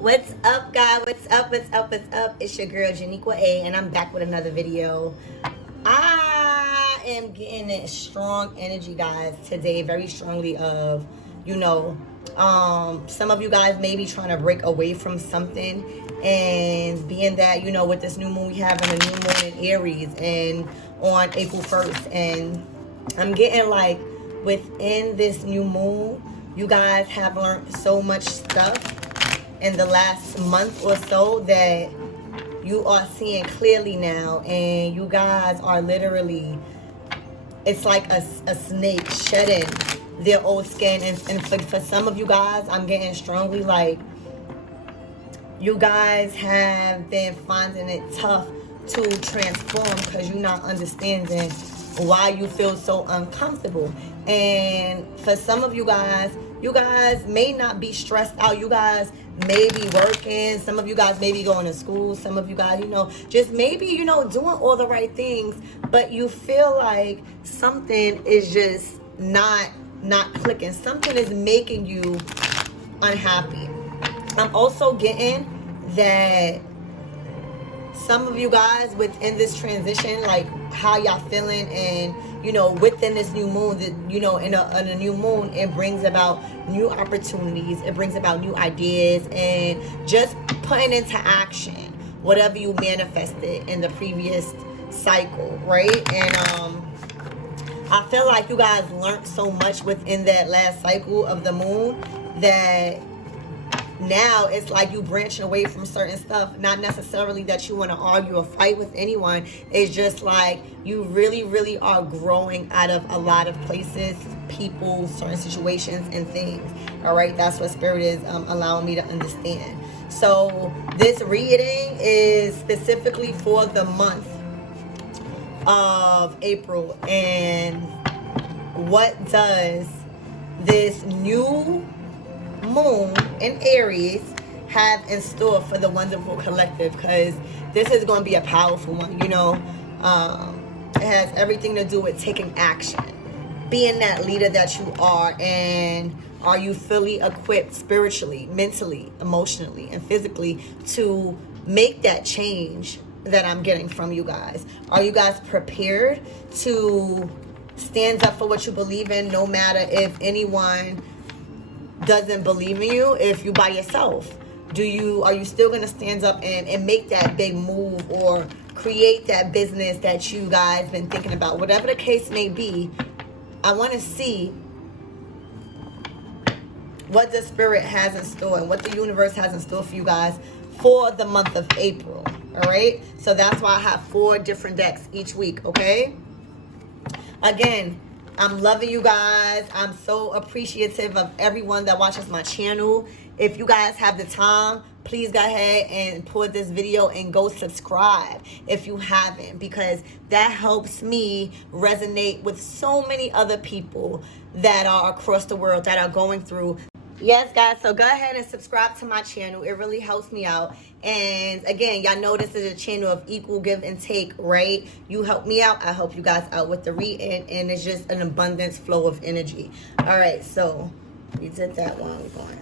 What's up, guys? What's up? It's your girl Janiqua A, and I'm back with another video. I am getting that strong energy, guys, today, very strongly of, some of you guys may be trying to break away from something, and being that, with this new moon we have on the new moon in Aries and on April 1st, and I'm getting like within this new moon, you guys have learned so much stuff in the last month or so that you are seeing clearly now, and you guys are literally, it's like a snake shedding their old skin, and for some of you guys, I'm getting strongly like you guys have been finding it tough to transform because you're not understanding why you feel so uncomfortable. And for some of you guys may not be stressed out. You guys may be working. Some of you guys may be going to school. Some of you guys, just maybe, doing all the right things, but you feel like something is just not clicking. Something is making you unhappy. I'm also getting that some of you guys within this transition, like how y'all feeling, and within this new moon, that in a new moon, it brings about new opportunities, it brings about new ideas, and just putting into action whatever you manifested in the previous cycle, right? And I feel like you guys learned so much within that last cycle of the moon that now it's like you branching away from certain stuff. Not necessarily that you want to argue or fight with anyone. It's just like you really are growing out of a lot of places, people, certain situations and things. All right, that's what Spirit is allowing me to understand. So this reading is specifically for the month of April. And what does this new moon in Aries have in store for the wonderful collective? Because this is going to be a powerful one. It has everything to do with taking action, being that leader that you are, and are you fully equipped spiritually, mentally, emotionally, and physically to make that change that I'm getting from you guys? Are you guys prepared to stand up for what you believe in, no matter if anyone doesn't believe in you? If you by yourself, are you still going to stand up and make that big move, or create that business that you guys been thinking about? Whatever the case may be, I want to see what the Spirit has in store and what the universe has in store for you guys for the month of April. All right, so that's why I have 4 different decks each week. Okay, again, I'm loving you guys. I'm so appreciative of everyone that watches my channel. If you guys have the time, please go ahead and pause this video and go subscribe if you haven't, because that helps me resonate with so many other people that are across the world that are going through. Yes, guys, so go ahead and subscribe to my channel. It really helps me out. And again, y'all know this is a channel of equal give and take, right? You help me out, I help you guys out with the reading, and it's just an abundance flow of energy. All right, so we did that one. We're going.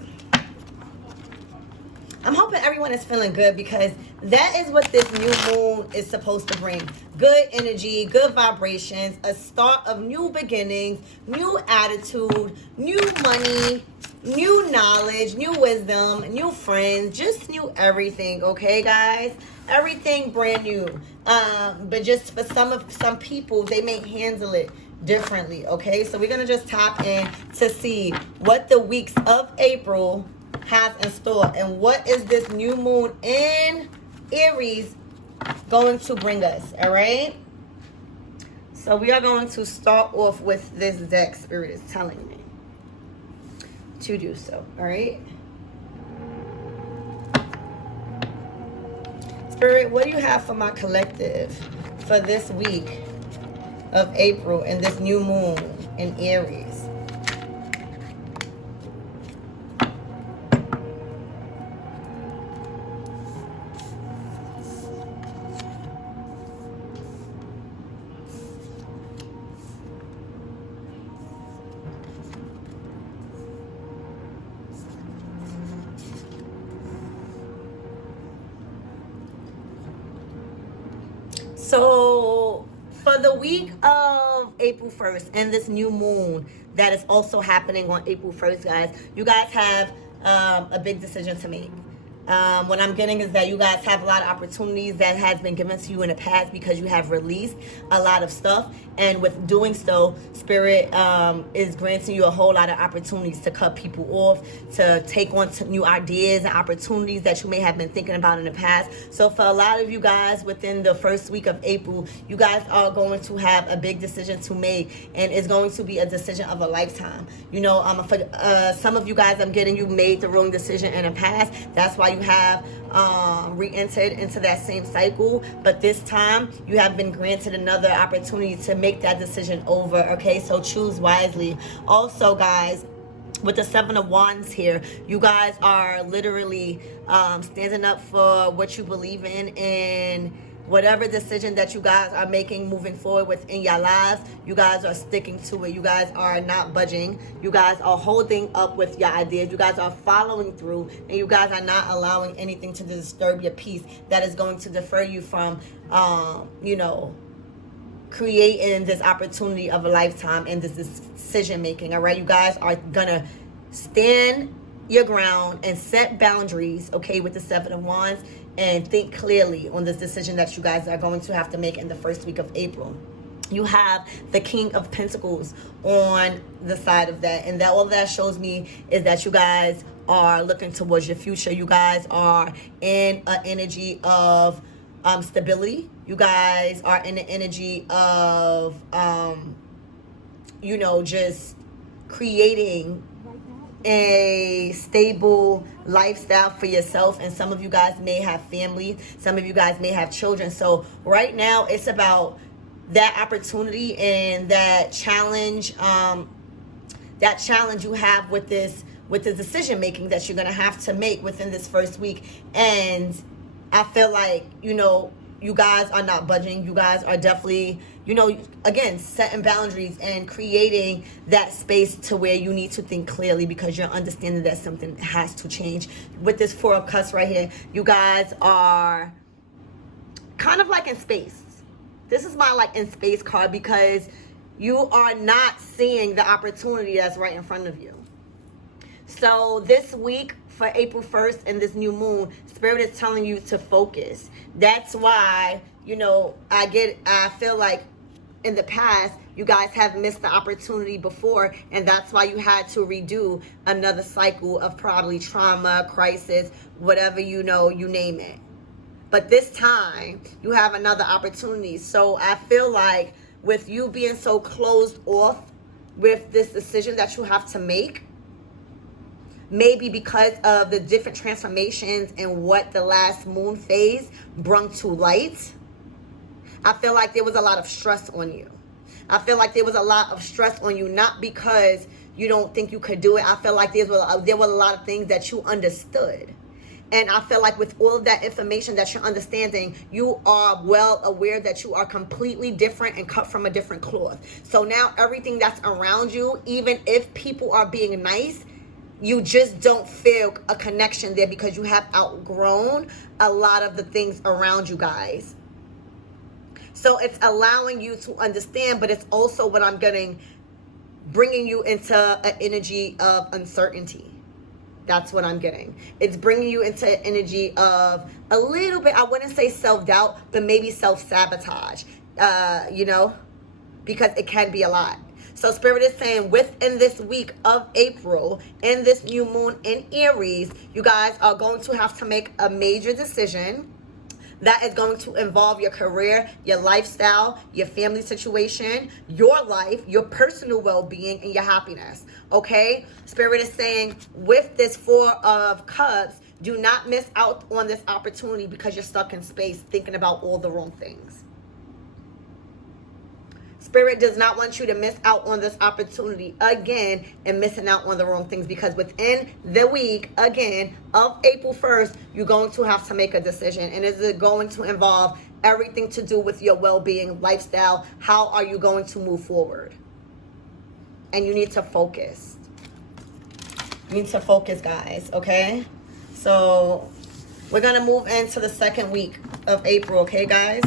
I'm hoping everyone is feeling good, because that is what this new moon is supposed to bring. Good energy, good vibrations, a start of new beginnings, new attitude, new money, new knowledge, new wisdom, new friends, just new everything. Okay, guys, everything brand new. But just for some people, they may handle it differently. Okay, so we're gonna just tap in to see what the weeks of April has in store, and what is this new moon in Aries going to bring us. All right, so we are going to start off with this deck. Spirit is telling me to do so. All right, Spirit, what do you have for my collective for this week of April and this new moon in Aries? So for the week of April 1st and this new moon that is also happening on April 1st, guys, you guys have a big decision to make. What I'm getting is that you guys have a lot of opportunities that has been given to you in the past because you have released a lot of stuff. And with doing so, Spirit is granting you a whole lot of opportunities to cut people off, to take on new ideas and opportunities that you may have been thinking about in the past. So for a lot of you guys within the first week of April, you guys are going to have a big decision to make. And it's going to be a decision of a lifetime. You know, for some of you guys, I'm getting you made the wrong decision in the past. That's why you have re-entered into that same cycle, but this time you have been granted another opportunity to make that decision over. Okay, so choose wisely. Also, guys, with the 7 of Wands here, you guys are literally standing up for what you believe in, and whatever decision that you guys are making moving forward within your lives, you guys are sticking to it. You guys are not budging. You guys are holding up with your ideas. You guys are following through, and you guys are not allowing anything to disturb your peace that is going to defer you from, you know, creating this opportunity of a lifetime and this decision making. All right, you guys are gonna stand your ground and set boundaries, okay, with the 7 of Wands, and think clearly on this decision that you guys are going to have to make in the first week of April. You have the King of Pentacles on the side of that, and that all that shows me is that you guys are looking towards your future. You guys are in an energy of stability. You guys are in the energy of you know, just creating a stable lifestyle for yourself. And some of you guys may have family, some of you guys may have children. So right now it's about that opportunity and that challenge you have with this decision making that you're gonna have to make within this first week. And I feel like, you know, you guys are not budging. You guys are definitely, you know, again, setting boundaries and creating that space to where you need to think clearly because you're understanding that something has to change. With this 4 of Cups right here, you guys are kind of like in space. This is my like in space card because you are not seeing the opportunity that's right in front of you. So this week for April 1st and this new moon, Spirit is telling you to focus. That's why, you know, I feel like in the past, you guys have missed the opportunity before, and that's why you had to redo another cycle of probably trauma, crisis, whatever, you know, you name it. But this time, you have another opportunity. So I feel like with you being so closed off with this decision that you have to make, maybe because of the different transformations and what the last moon phase brought to light, I feel like there was a lot of stress on you. I feel like there was a lot of stress on you, not because you don't think you could do it. I feel like there were a lot of things that you understood. And I feel like with all of that information that you're understanding, you are well aware that you are completely different and cut from a different cloth. So now everything that's around you, even if people are being nice, you just don't feel a connection there because you have outgrown a lot of the things around you guys. So it's allowing you to understand, but it's also what I'm getting, bringing you into an energy of uncertainty. That's what I'm getting. It's bringing you into an energy of a little bit, I wouldn't say self-doubt, but maybe self-sabotage, you know, because it can be a lot. So Spirit is saying within this week of April, in this new moon in Aries, you guys are going to have to make a major decision that is going to involve your career, your lifestyle, your family situation, your life, your personal well-being, and your happiness, okay? Spirit is saying with this 4 of Cups, do not miss out on this opportunity because you're stuck in space thinking about all the wrong things. Spirit does not want you to miss out on this opportunity again and missing out on the wrong things, because within the week, again, of April 1st, you're going to have to make a decision. And is it going to involve everything to do with your well-being, lifestyle? How are you going to move forward? And you need to focus. You need to focus, guys, okay? So we're going to move into the second week of April, okay, guys?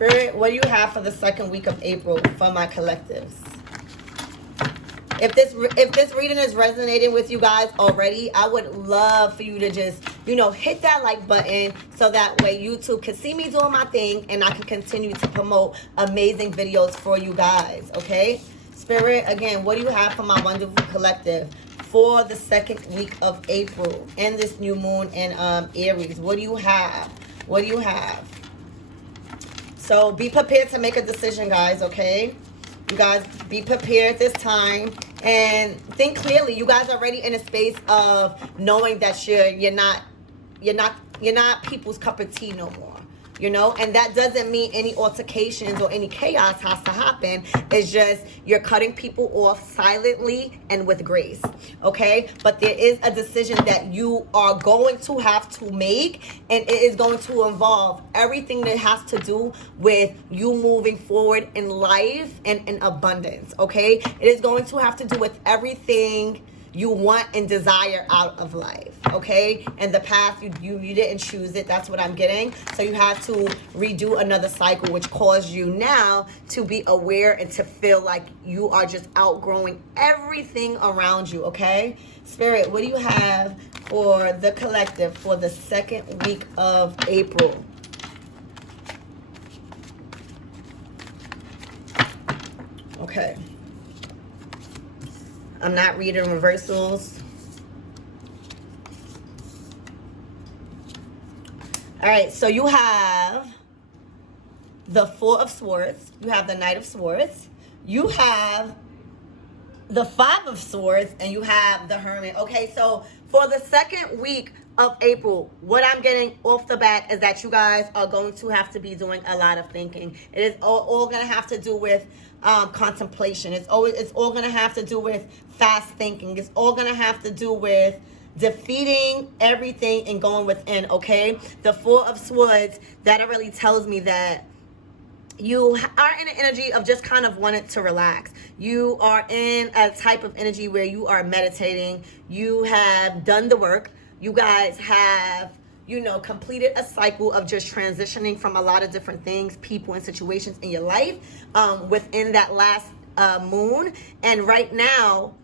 Spirit, what do you have for the second week of April for my collectives? If this reading is resonating with you guys already, I would love for you to just, hit that like button so that way YouTube can see me doing my thing and I can continue to promote amazing videos for you guys, okay? Spirit, again, what do you have for my wonderful collective for the second week of April and this new moon in Aries? What do you have? What do you have? So be prepared to make a decision, guys, okay? You guys be prepared this time and think clearly. You guys are already in a space of knowing that you're not people's cup of tea no more. And that doesn't mean any altercations or any chaos has to happen. It's just you're cutting people off silently and with grace, okay? But there is a decision that you are going to have to make, and it is going to involve everything that has to do with you moving forward in life and in abundance, okay? It is going to have to do with everything you want and desire out of life, okay? And the path, you didn't choose it. That's what I'm getting. So you have to redo another cycle, which caused you now to be aware and to feel like you are just outgrowing everything around you, okay? Spirit, what do you have for the collective for the second week of April? Okay. I'm not reading reversals. All right, so you have the Four of Swords. You have the Knight of Swords. You have the Five of Swords, and you have the Hermit. Okay, so for the second week of April, what I'm getting off the bat is that you guys are going to have to be doing a lot of thinking. It is all going to have to do with contemplation. It's all going to have to do with fast thinking. It's all going to have to do with defeating everything and going within, okay? The Four of Swords, that really tells me that you are in an energy of just kind of wanting to relax. You are in a type of energy where you are meditating. You have done the work. You guys have, completed a cycle of just transitioning from a lot of different things, people, and situations in your life within that last moon. And right now,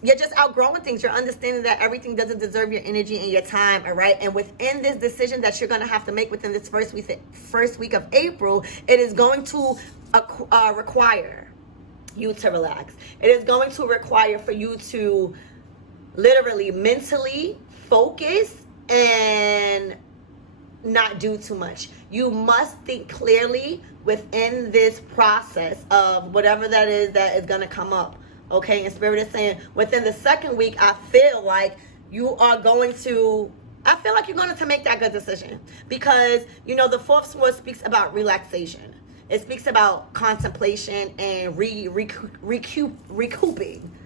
you're just outgrowing things. You're understanding that everything doesn't deserve your energy and your time, all right? And within this decision that you're going to have to make within this first week of April, it is going to require you to relax. It is going to require for you to literally mentally focus and not do too much. You must think clearly within this process of whatever that is going to come up. Okay, and Spirit is saying within the second week, I feel like you're going to make that good decision. Because, the Fourth Sword speaks about relaxation. It speaks about contemplation and recouping.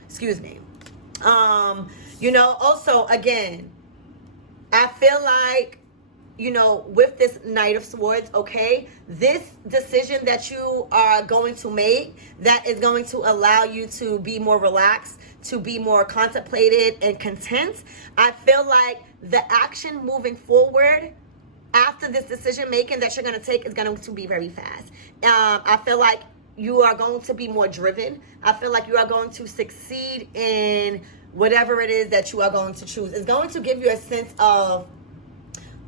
Excuse me. Also, again, I feel like, with this Knight of Swords, okay, this decision that you are going to make that is going to allow you to be more relaxed, to be more contemplated and content, I feel like the action moving forward after this decision making that you're going to take is going to be very fast. I feel like you are going to be more driven. I feel like you are going to succeed in whatever it is that you are going to choose. It's going to give you a sense of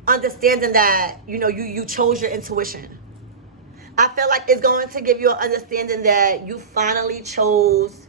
understanding that you chose your intuition. I feel like it's going to give you an understanding that you finally chose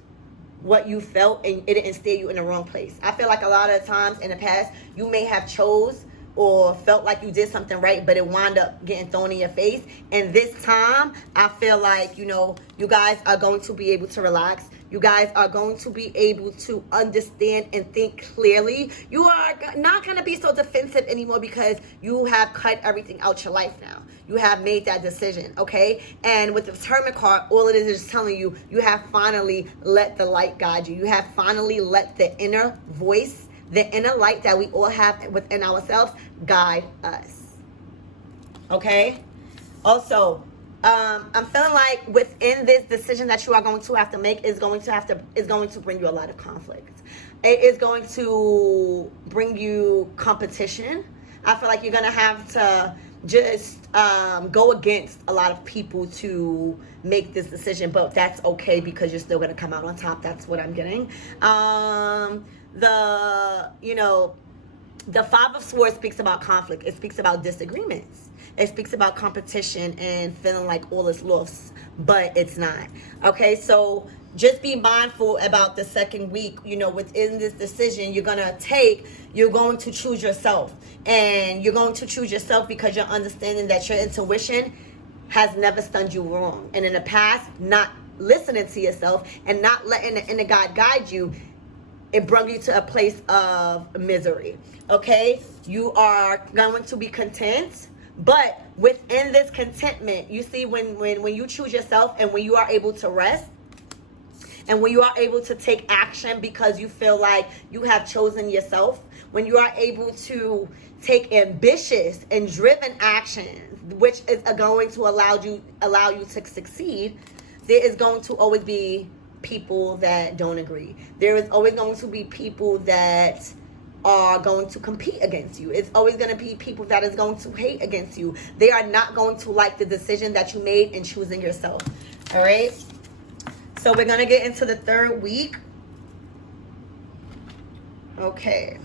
what you felt and it didn't steer you in the wrong place. I feel like a lot of times in the past you may have chose or felt like you did something right, but it wound up getting thrown in your face. And this time I feel like you guys are going to be able to relax. You guys are going to be able to understand and think clearly. You are not going to be so defensive anymore because you have cut everything out your life now. You have made that decision, okay? And with the Hermit card, all it is telling you, you have finally let the light guide you. You have finally let the inner voice, the inner light that we all have within ourselves guide us, okay? Also, I'm feeling like within this decision that you are going to have to make is going to bring you a lot of conflict. It is going to bring you competition. I feel like you're going to have to just go against a lot of people to make this decision, but that's okay because you're still going to come out on top. That's what I'm getting. The Five of Swords speaks about conflict. It speaks about disagreements. It speaks about competition and feeling like all is lost, but it's not. Okay, so just be mindful about the second week. Within this decision you're going to choose yourself. And you're going to choose yourself because you're understanding that your intuition has never stunned you wrong. And in the past, not listening to yourself and not letting the inner God guide you, it brought you to a place of misery. Okay? You are going to be content, but within this contentment, you see, when you choose yourself and when you are able to rest, and when you are able to take action because you feel like you have chosen yourself, when you are able to take ambitious and driven actions, which is going to allow you to succeed, there is going to always be people that don't agree. There is always going to be people that are going to compete against you. It's always going to be people that is going to hate against you. They are not going to like the decision that you made in choosing yourself. All right? So we're going to get into the third week. Okay.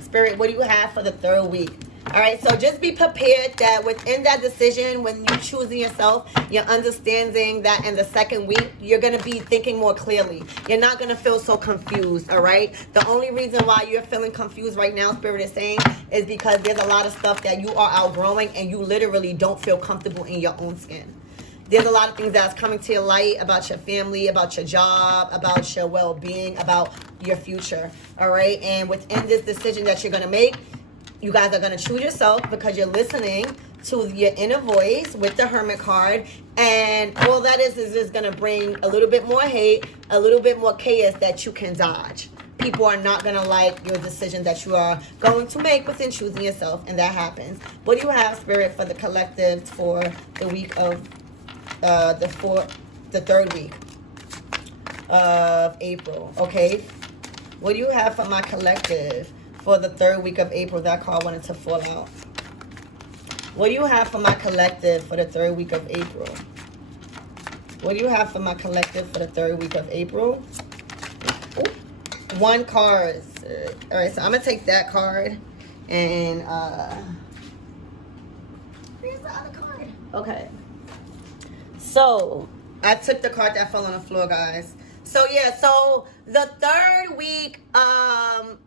Spirit, what do you have for the third week? All right, so just be prepared that within that decision, when you're choosing yourself, you're understanding that in the second week, you're going to be thinking more clearly. You're not going to feel so confused, all right? The only reason why you're feeling confused right now, Spirit is saying, is because there's a lot of stuff that you are outgrowing and you literally don't feel comfortable in your own skin. There's a lot of things that's coming to your light about your family, about your job, about your well-being, about your future, all right? And within this decision that you're going to make, you guys are going to choose yourself because you're listening to your inner voice with the Hermit card. And all that is just going to bring a little bit more hate, a little bit more chaos that you can dodge. People are not going to like your decision that you are going to make within choosing yourself, and that happens. What do you have, Spirit, for the collective for the week of the third week of April? Okay. What do you have for my collective for the third week of April? That card wanted to fall out. What do you have for my collective for the third week of April? What do you have for my collective for the third week of April? Ooh, one card. All right, so I'm going to take that card. And where's the other card? Okay. So I took the card that fell on the floor, guys. So yeah, so the third week of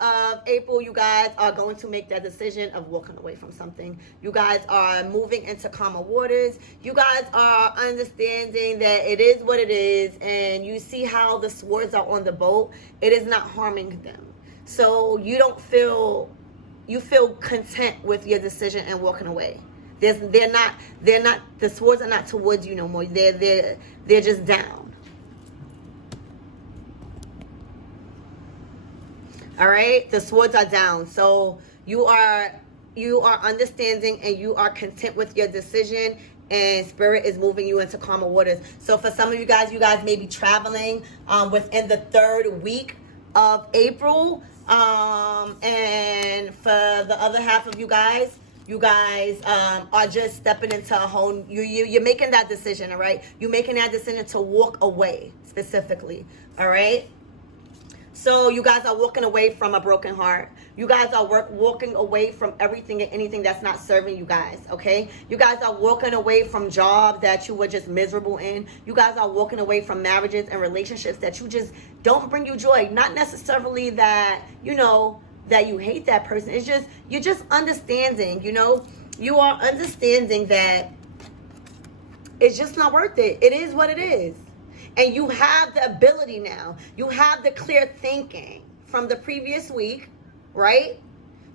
April, you guys are going to make that decision of walking away from something. You guys are moving into calmer waters. You guys are understanding that it is what it is, and you see how the swords are on the boat. It is not harming them. So you feel content with your decision and walking away. They're not, the swords are not towards you no more. They're just down. All right, the swords are down. So you are understanding and you are content with your decision, and Spirit is moving you into calmer waters. So for some of you guys may be traveling within the third week of April, and for the other half of you guys are just stepping into a whole, you're making that decision, all right? You're making that decision to walk away specifically, all right? So you guys are walking away from a broken heart. You guys are walking away from everything and anything that's not serving you guys, okay? You guys are walking away from jobs that you were just miserable in. You guys are walking away from marriages and relationships that you just don't bring you joy. Not necessarily that, that you hate that person. It's just, you're just understanding, you are understanding that it's just not worth it. It is what it is. And you have the ability now. You have the clear thinking from the previous week, right?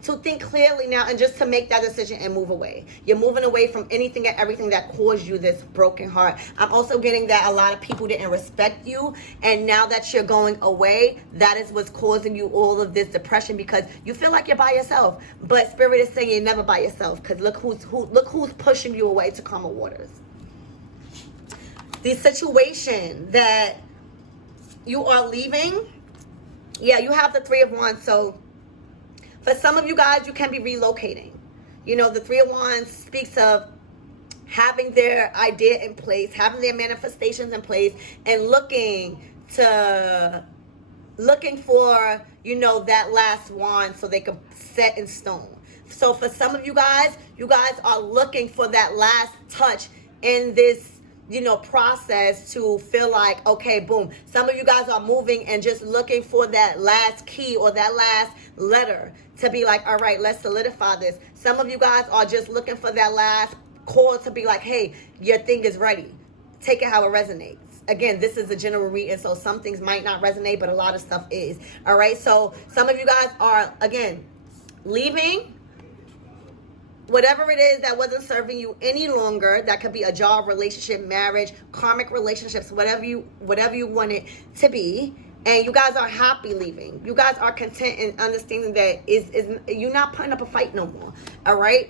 To think clearly now and just to make that decision and move away. You're moving away from anything and everything that caused you this broken heart. I'm also getting that a lot of people didn't respect you. And now that you're going away, that is what's causing you all of this depression, because you feel like you're by yourself. But Spirit is saying you're never by yourself, because look who's pushing you away to calmer waters. The situation that you are leaving, yeah, you have the Three of Wands. So for some of you guys, you can be relocating. You know, the Three of Wands speaks of having their idea in place, having their manifestations in place, and looking for, you know, that last wand so they can set in stone. So for some of you guys are looking for that last touch in this, you know, process to feel like, okay, boom. Some of you guys are moving and just looking for that last key or that last letter to be like, all right, let's solidify this. Some of you guys are just looking for that last call to be like, hey, your thing is ready. Take it how it resonates. Again, this is a general reading, so some things might not resonate, but a lot of stuff is. All right, so some of you guys are, again, leaving whatever it is that wasn't serving you any longer. That could be a job, relationship, marriage, karmic relationships, whatever you want it to be. And you guys are happy leaving. You guys are content and understanding that you're not putting up a fight no more. All right.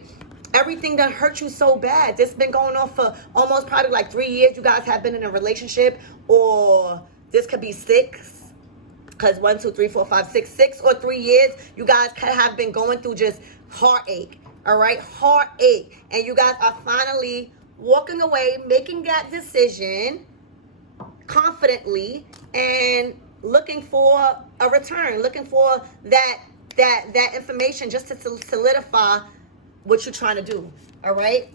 Everything that hurt you so bad. This has been going on for almost probably like 3 years. You guys have been in a relationship, or this could be 6. Because 1, 2, 3, 4, 5, 6 or 3 years. You guys could have been going through just heartache. All right, heartache. And you guys are finally walking away, making that decision confidently and looking for a return, looking for that information just to solidify what you're trying to do. All right,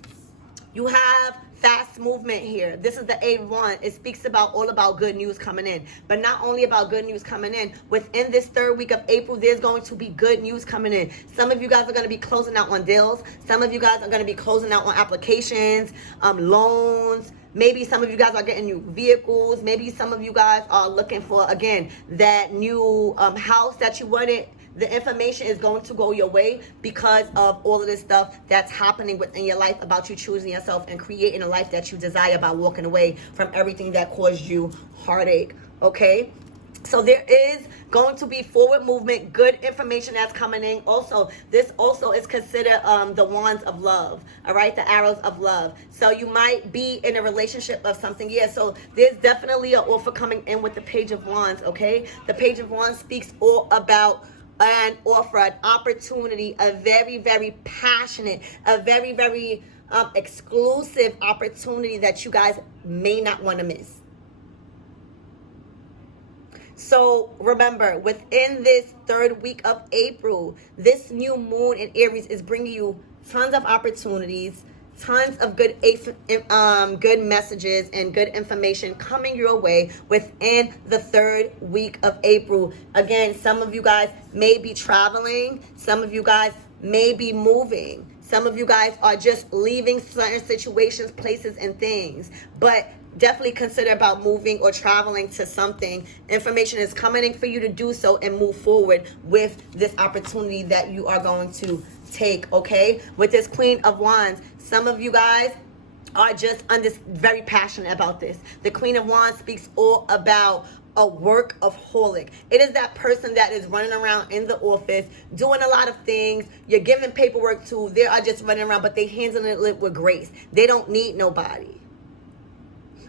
you have fast movement here. This is the A1. It speaks about all about good news coming in, but not only about good news coming in. Within this 3rd week of April, there's going to be good news coming in. Some of you guys are going to be closing out on deals. Some of you guys are going to be closing out on applications, loans. Maybe some of you guys are getting new vehicles. Maybe some of you guys are looking for, again, that new house that you wanted. The information is going to go your way because of all of this stuff that's happening within your life about you choosing yourself and creating a life that you desire by walking away from everything that caused you heartache. Okay? So there is going to be forward movement, good information that's coming in. Also, this also is considered the wands of love, all right? The arrows of love. So you might be in a relationship of something. Yeah, so there's definitely an offer coming in with the Page of Wands, okay? The Page of Wands speaks all about an offer, an opportunity, a very, very passionate, a very, very exclusive opportunity that you guys may not want to miss. So remember, within this 3rd week of April, this new moon in Aries is bringing you tons of opportunities, tons of good messages and good information coming your way within the 3rd week of April. Again, some of you guys may be traveling. Some of you guys may be moving. Some of you guys are just leaving certain situations, places, and things. But definitely consider about moving or traveling to something. Information is coming in for you to do so and move forward with this opportunity that you are going to take, okay? With this Queen of Wands, some of you guys are just very passionate about this. The Queen of Wands speaks all about a workaholic. It is that person that is running around in the office, doing a lot of things. You're giving paperwork to. They are just running around, but they handling it with grace. They don't need nobody.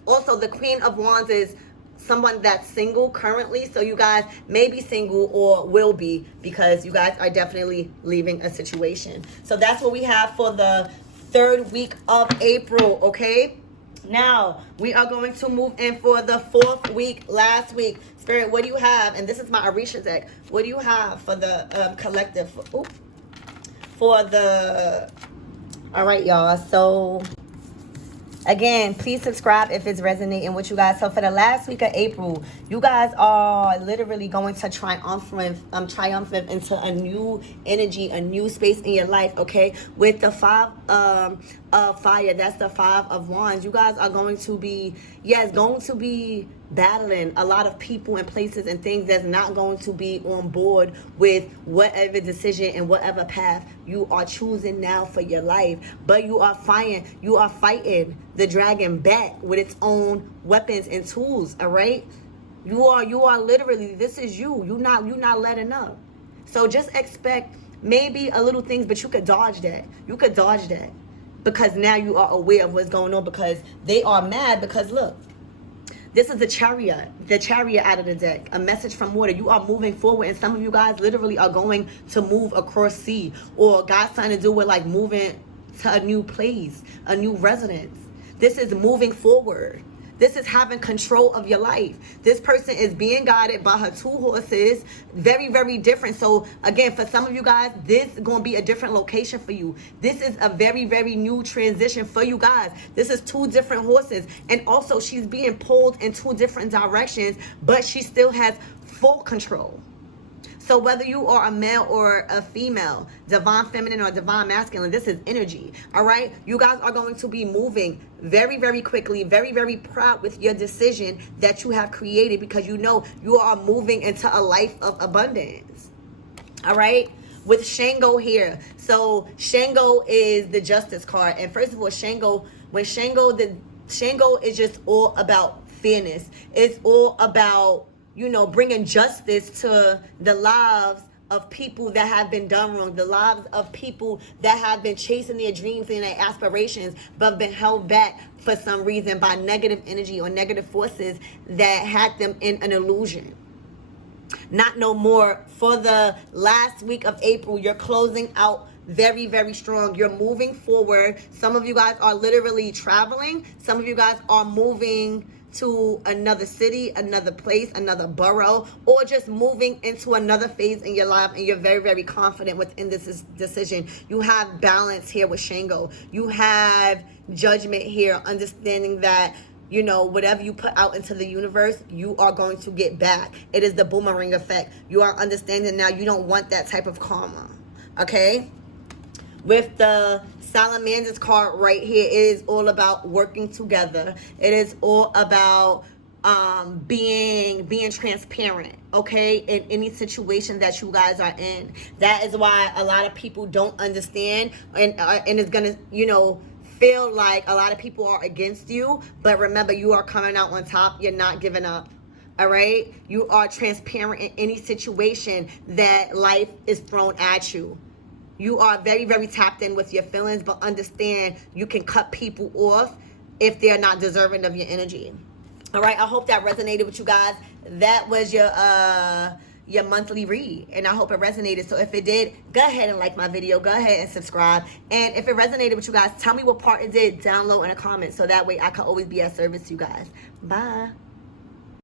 Also, the Queen of Wands is someone that's single currently. So you guys may be single or will be because you guys are definitely leaving a situation. So that's what we have for the 3rd week of April, okay? Now, we are going to move in for the 4th week, last week. Spirit, what do you have? And this is my Arisha deck. What do you have for the collective? For the... All right, y'all. So... Again, please subscribe if it's resonating with you guys. So for the last week of April, you guys are literally going to triumph into a new energy, a new space in your life, okay? With the 5 of fire, that's the 5 of wands. You guys are going to be, battling a lot of people and places and things that's not going to be on board with whatever decision and whatever path you are choosing now for your life. But you are fighting the dragon back with its own weapons and tools, all right? You are literally, this is you. You're not letting up. So just expect maybe a little things, but you could dodge that. You could dodge that because now you are aware of what's going on, because they are mad because look, This is the chariot out of the deck. A message from water. You are moving forward, and some of you guys literally are going to move across sea, or God's trying to do with like moving to a new place, a new residence. This is moving forward. This is having control of your life. This person is being guided by her 2 horses. Very, very different. So again, for some of you guys, this is going to be a different location for you. This is a very, very new transition for you guys. This is 2 different horses. And also she's being pulled in 2 different directions, but she still has full control. So whether you are a male or a female, divine feminine or divine masculine, this is energy, all right? You guys are going to be moving very, very quickly, very, very proud with your decision that you have created, because you know you are moving into a life of abundance, all right? With Shango here. So Shango is the justice card. And first of all, Shango is just all about fairness. It's all about, you know, bringing justice to the lives of people that have been done wrong, the lives of people that have been chasing their dreams and their aspirations, but been held back for some reason by negative energy or negative forces that had them in an illusion. Not no more. For the last week of April, you're closing out very, very strong. You're moving forward. Some of you guys are literally traveling. Some of you guys are moving to another city, another place, another borough, or just moving into another phase in your life, and you're very, very confident within this decision. You have balance here with Shango. You have judgment here, understanding that, you know, whatever you put out into the universe, you are going to get back. It is the boomerang effect. You are understanding now you don't want that type of karma, okay? With the Salamander's card right here, it is all about working together. It is all about being transparent, okay, in any situation that you guys are in. That is why a lot of people don't understand, and it's gonna, you know, feel like a lot of people are against you. But remember, you are coming out on top. You're not giving up. All right, you are transparent in any situation that life is thrown at you. You are very, very tapped in with your feelings, but understand you can cut people off if they're not deserving of your energy. All right, I hope that resonated with you guys. That was your monthly read, and I hope it resonated. So if it did, go ahead and like my video. Go ahead and subscribe. And if it resonated with you guys, tell me what part it did down low in the comments, so that way I can always be at service to you guys. Bye.